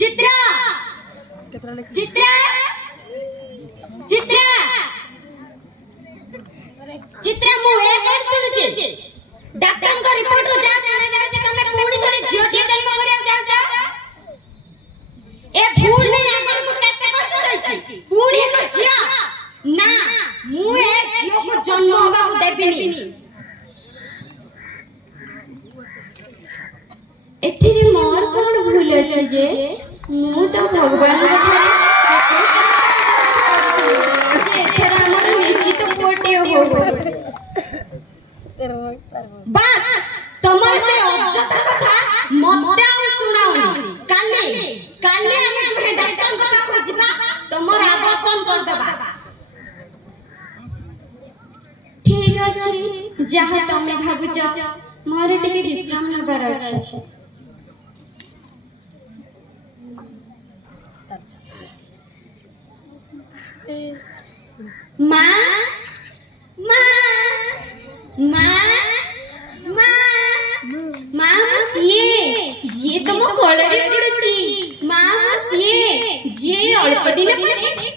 चित्रा चित्रा चित्रा चित्रा मु ए बार सुनुची डॉक्टर को रिपोर्ट रो जा सुना जाउची तमे पूरी थरे झियोटी जन्म करिया जाउचा ए भूल नहीं आगर मु केते कष्ट होइची पूरी एक झिया ना मु ए झियो को जन्म होगा को देबिनी एथिरे मोर कोन भूल अछि जे मु तो भगवान ठारे जे एथरा हमर निश्चित कोटे हो बस तमर से अज्जत कथा मते आ सुनाओ काली काली हम तुम्हें डॉक्टर को पाखो जिबा तमर आवासन कर देबा ठीक अछि जहा तमे भाबुछ मोर टिके विश्राम नगर अछि माँ माँ माँ माँ माँ जिए तुम कोलरे पड़ुची माँ जिए अल्प दिन पर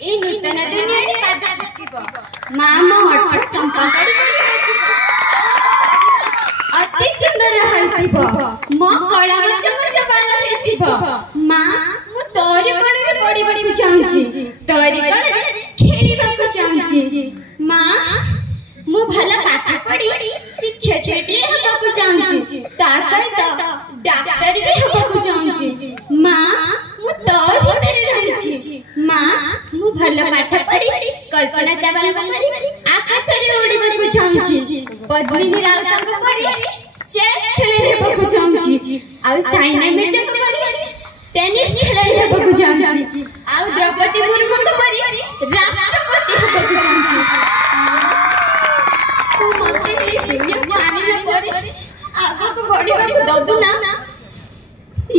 ए नूतन दुनिया रे पाद रखिबो माँ मो हठ चंपा कड़ी अति सुंदर रहइतिबो मो कळा मचमच बाल हेतिबो माँ मु तोरी कोलरे बड़ी बड़ी चाहूची तोरी कोलरे खेलिबा को चाहूची माँ मु भला पाठ पढ़ी शिक्षयित्री होबा को चाहूची ता सहित डॉक्टर भी होबा को चाहूची माँ मु तोर भीतर रहिची माँ मु भला पाठ पढ़ी कल्पना चावला को करी आकाश रे उड़ीबा को चाहूची पद्मिनी राउत को करी चेस खेले होबा को चाहूची आ साइना मिर्जा को करी टेनिस खेले होबा को चाहूची आ द्रौपदी मुर्मू को करी राष्ट्रपति होबा को चाहूची तू मते ही दुनिया पानी न करे आगो को बढ़िबा को दबु ना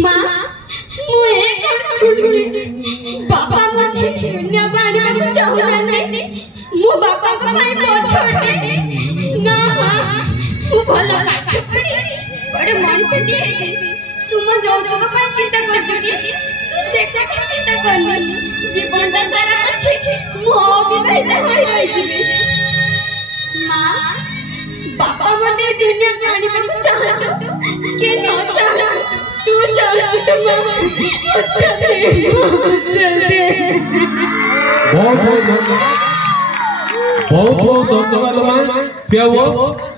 मां मु ए कोन सुनची बाबा मते दुनिया पानी को चाहूना मु बाबा को भाई पछोड़े ना मु भला पाठ पढ़ी बड़े मनुष्य दी तुम जौतुक पर चिंता करछी तू से का चिंता करनी जीवनटा सारा अछि मु अविवाहित होई रही छी माँ बाबा मते दुनिया में आने को चाहतो के न चाहतो तू चाहतो तो माँ बहुत बहुत धन्यवाद माँ क्या हुआ